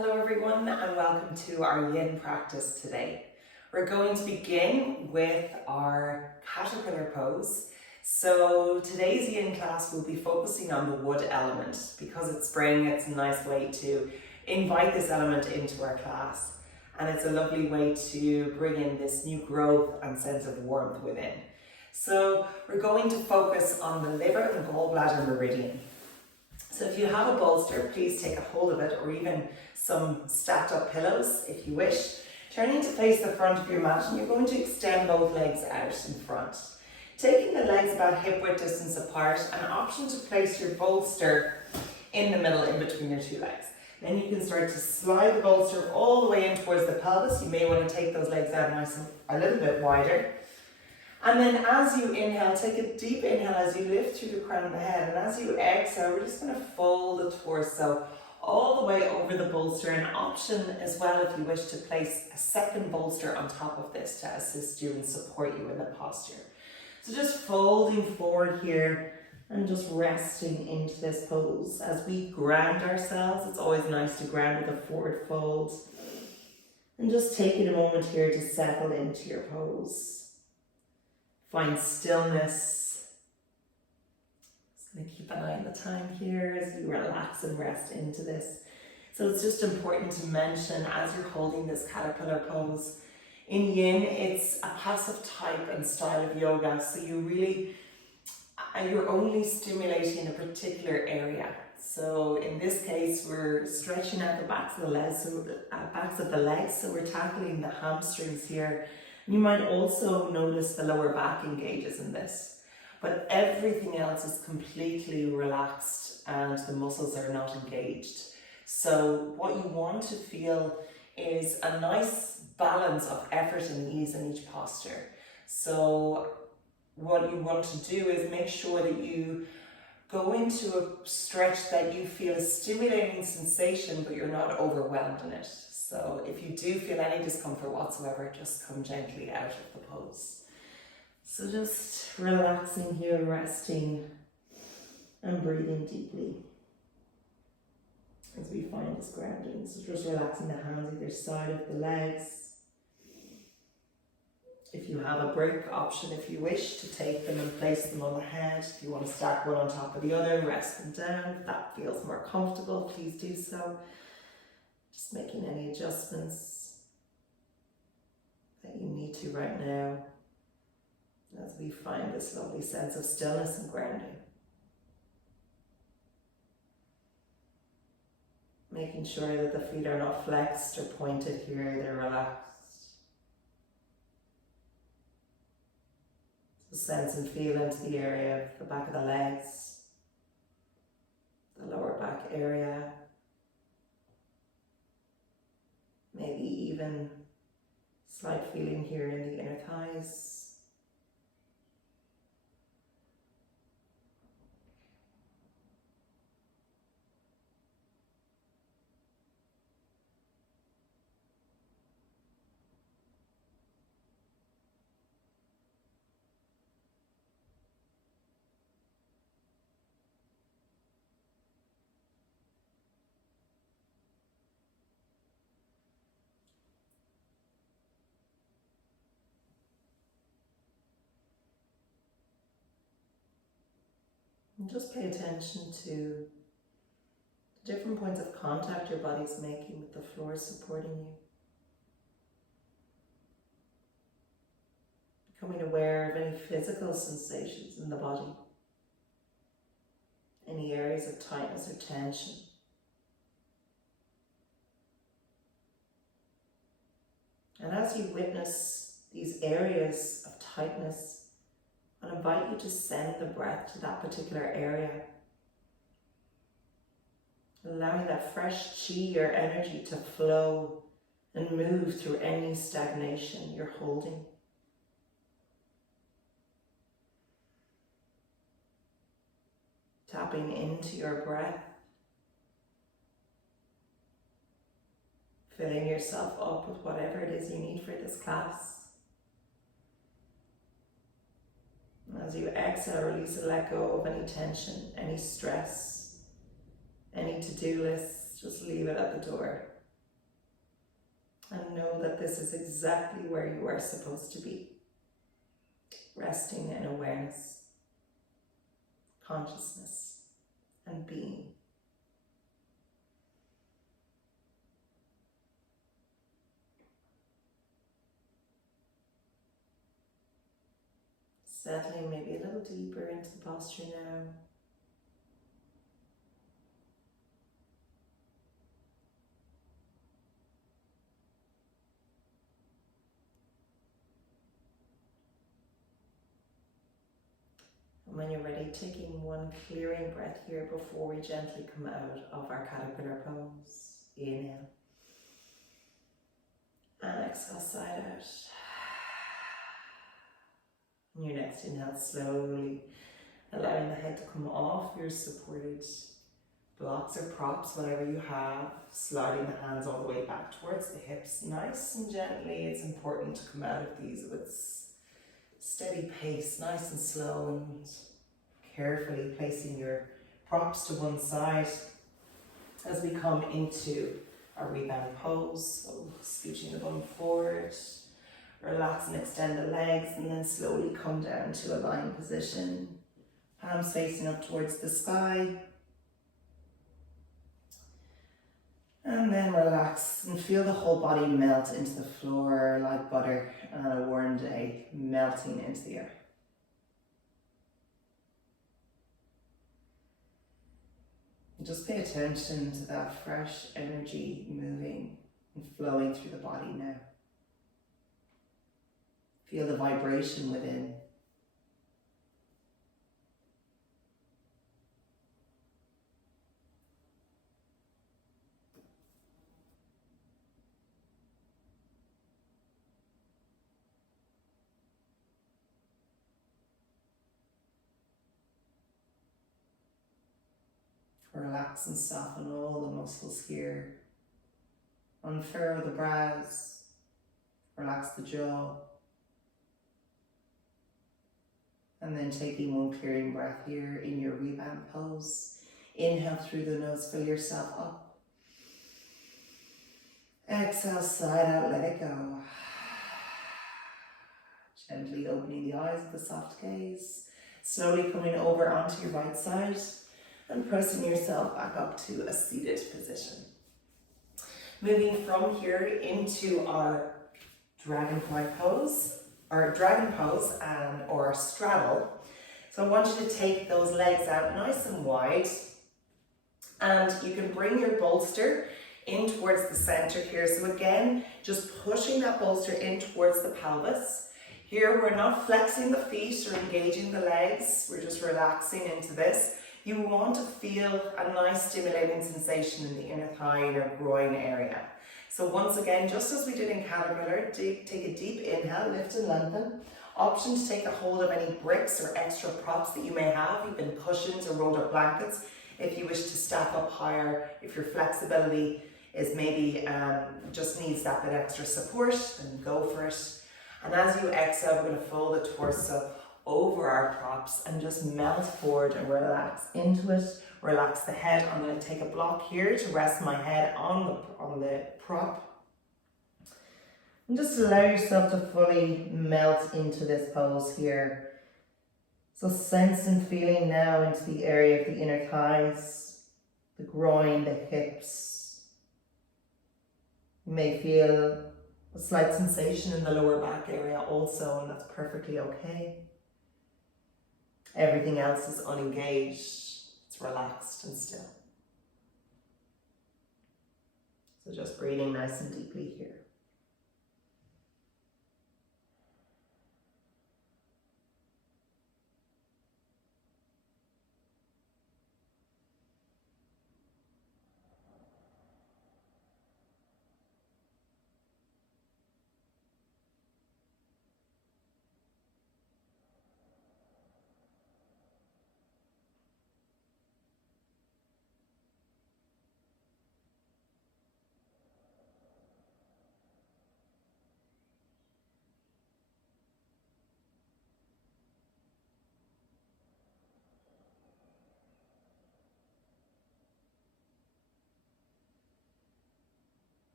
Hello everyone and welcome to our Yin practice today. We're going to begin with our caterpillar pose. So today's Yin class will be focusing on the wood element. Because it's spring, it's a nice way to invite this element into our class, and it's a lovely way to bring in this new growth and sense of warmth within. So we're going to focus on the liver and gallbladder meridian. So if you have a bolster, please take a hold of it, or even some stacked up pillows if you wish. Turning to face the front of your mat, and you're going to extend both legs out in front. Taking the legs about hip width distance apart, an option to place your bolster in the middle in between your two legs. Then you can start to slide the bolster all the way in towards the pelvis. You may want to take those legs out nice and a little bit wider. And then as you inhale, take a deep inhale as you lift through the crown of the head. And as you exhale, we're just going to fold the torso all the way over the bolster. An option as well if you wish to place a second bolster on top of this to assist you and support you in the posture. So just folding forward here and just resting into this pose. As we ground ourselves, it's always nice to ground with a forward fold. And just taking a moment here to settle into your pose. Find stillness. Just going to keep an eye on the time here as you relax and rest into this. So it's just important to mention as you're holding this caterpillar pose, in Yin, it's a passive type and style of yoga. So you're only stimulating a particular area. So in this case, we're stretching out the backs of the legs. So we're tackling the hamstrings here. You might also notice the lower back engages in this, but everything else is completely relaxed and the muscles are not engaged. So what you want to feel is a nice balance of effort and ease in each posture. So what you want to do is make sure that you go into a stretch that you feel a stimulating sensation, but you're not overwhelmed in it. So if you do feel any discomfort whatsoever, just come gently out of the pose. So just relaxing here, resting and breathing deeply as we find this grounding. So just relaxing the hands either side of the legs. If you have a break option, if you wish to take them and place them on the head, if you want to stack one on top of the other, rest them down. If that feels more comfortable, please do so. Just making any adjustments that you need to right now as we find this lovely sense of stillness and grounding. Making sure that the feet are not flexed or pointed here, they're relaxed. So sense and feel into the area of the back of the legs, the lower back area. Maybe even slight feeling here in the inner thighs. And just pay attention to the different points of contact your body's making with the floor supporting you. Becoming aware of any physical sensations in the body, any areas of tightness or tension. And as you witness these areas of tightness, I invite you to send the breath to that particular area, allowing that fresh chi or energy to flow and move through any stagnation you're holding. Tapping into your breath, filling yourself up with whatever it is you need for this class. As you exhale, release and let go of any tension, any stress, any to-do lists, just leave it at the door. And know that this is exactly where you are supposed to be. Resting in awareness, consciousness, and being. Settling maybe a little deeper into the posture now. And when you're ready, taking one clearing breath here before we gently come out of our caterpillar pose. Inhale. And exhale, side out. And your next inhale, slowly allowing the head to come off your supported blocks or props, whatever you have, sliding the hands all the way back towards the hips, nice and gently. It's important to come out of these with steady pace, nice and slow, and carefully placing your props to one side as we come into our rebound pose. So scooching the bum forward, relax and extend the legs, and then slowly come down to a lying position, palms facing up towards the sky. And then relax and feel the whole body melt into the floor like butter on a warm day, melting into the earth. And just pay attention to that fresh energy moving and flowing through the body now. Feel the vibration within. Relax and soften all the muscles here. Unfurrow the brows. Relax the jaw. And then taking one clearing breath here in your rebound pose. Inhale through the nose, fill yourself up. Exhale, side out, let it go. Gently opening the eyes with a soft gaze. Slowly coming over onto your right side and pressing yourself back up to a seated position. Moving from here into our dragonfly pose, or dragon pose or straddle. So I want you to take those legs out nice and wide, and you can bring your bolster in towards the center here. So again, just pushing that bolster in towards the pelvis. Here we're not flexing the feet or engaging the legs, we're just relaxing into this. You want to feel a nice stimulating sensation in the inner thigh or groin area. So once again, just as we did in caterpillar, take a deep inhale, lift and lengthen. Option to take a hold of any bricks or extra props that you may have, even cushions or rolled up blankets, if you wish to stack up higher, if your flexibility is maybe just needs that bit extra support, then go for it. And as you exhale, we're going to fold the torso over our props and just melt forward and relax into it. Relax the head. I'm going to take a block here to rest my head on the prop. And just allow yourself to fully melt into this pose here. So sense and feeling now into the area of the inner thighs, the groin, the hips. You may feel a slight sensation in the lower back area also, and that's perfectly okay. Everything else is unengaged, it's relaxed and still. So just breathing nice and deeply here.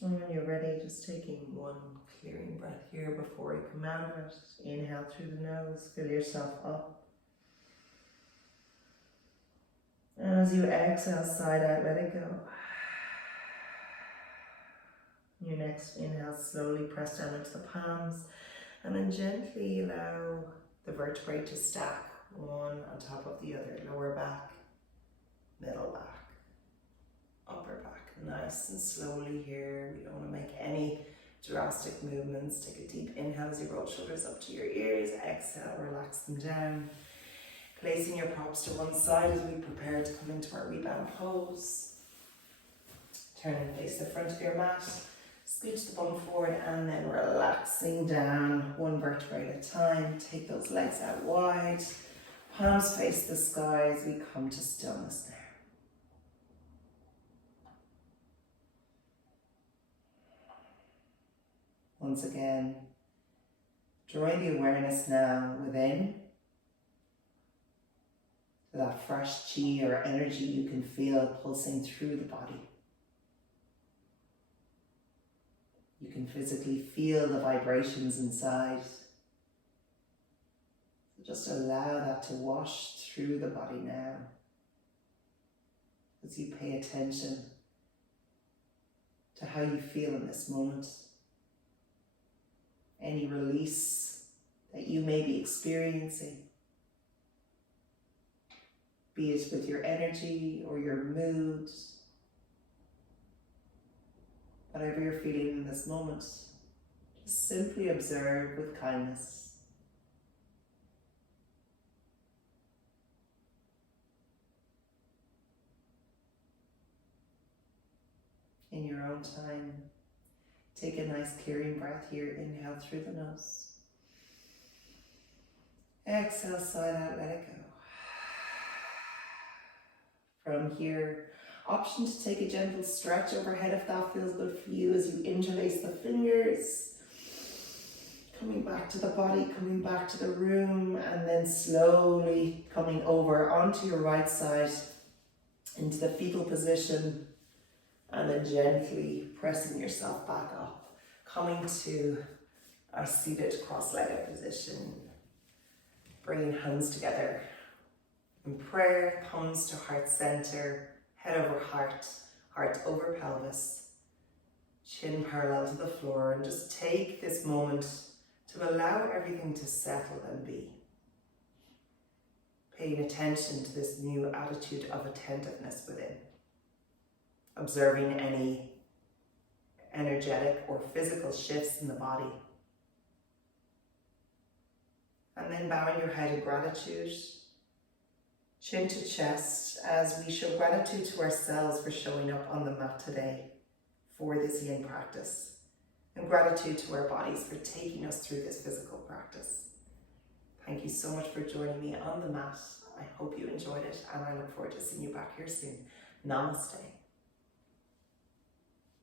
And when you're ready, just taking one clearing breath here before you come out of it. Inhale through the nose, fill yourself up. And as you exhale, side out, let it go. Your next inhale, slowly press down into the palms, and then gently allow the vertebrae to stack one on top of the other. Lower back, middle back, upper back. Nice and slowly here. We don't want to make any drastic movements. Take a deep inhale as you roll shoulders up to your ears. Exhale, relax them down. Placing your props to one side as we prepare to come into our rebound pose. Turn and face the front of your mat. Scooch the bum forward and then relaxing down one vertebrae at a time. Take those legs out wide. Palms face the sky as we come to stillness now. Once again, drawing the awareness now within to that fresh chi or energy you can feel pulsing through the body. You can physically feel the vibrations inside. So just allow that to wash through the body now as you pay attention to how you feel in this moment. Any release that you may be experiencing, be it with your energy or your mood, whatever you're feeling in this moment, just simply observe with kindness. In your own time, take a nice clearing breath here. Inhale through the nose. Exhale, side out, let it go. From here, option to take a gentle stretch overhead if that feels good for you as you interlace the fingers. Coming back to the body, coming back to the room, and then slowly coming over onto your right side into the fetal position, and then gently pressing yourself back up, coming to our seated cross-legged position. Bringing hands together in prayer, palms to heart center, head over heart, heart over pelvis, chin parallel to the floor, and just take this moment to allow everything to settle and be. Paying attention to this new attitude of attentiveness within. Observing any energetic or physical shifts in the body. And then bowing your head in gratitude, chin to chest, as we show gratitude to ourselves for showing up on the mat today for this yin practice. And gratitude to our bodies for taking us through this physical practice. Thank you so much for joining me on the mat. I hope you enjoyed it, and I look forward to seeing you back here soon. Namaste.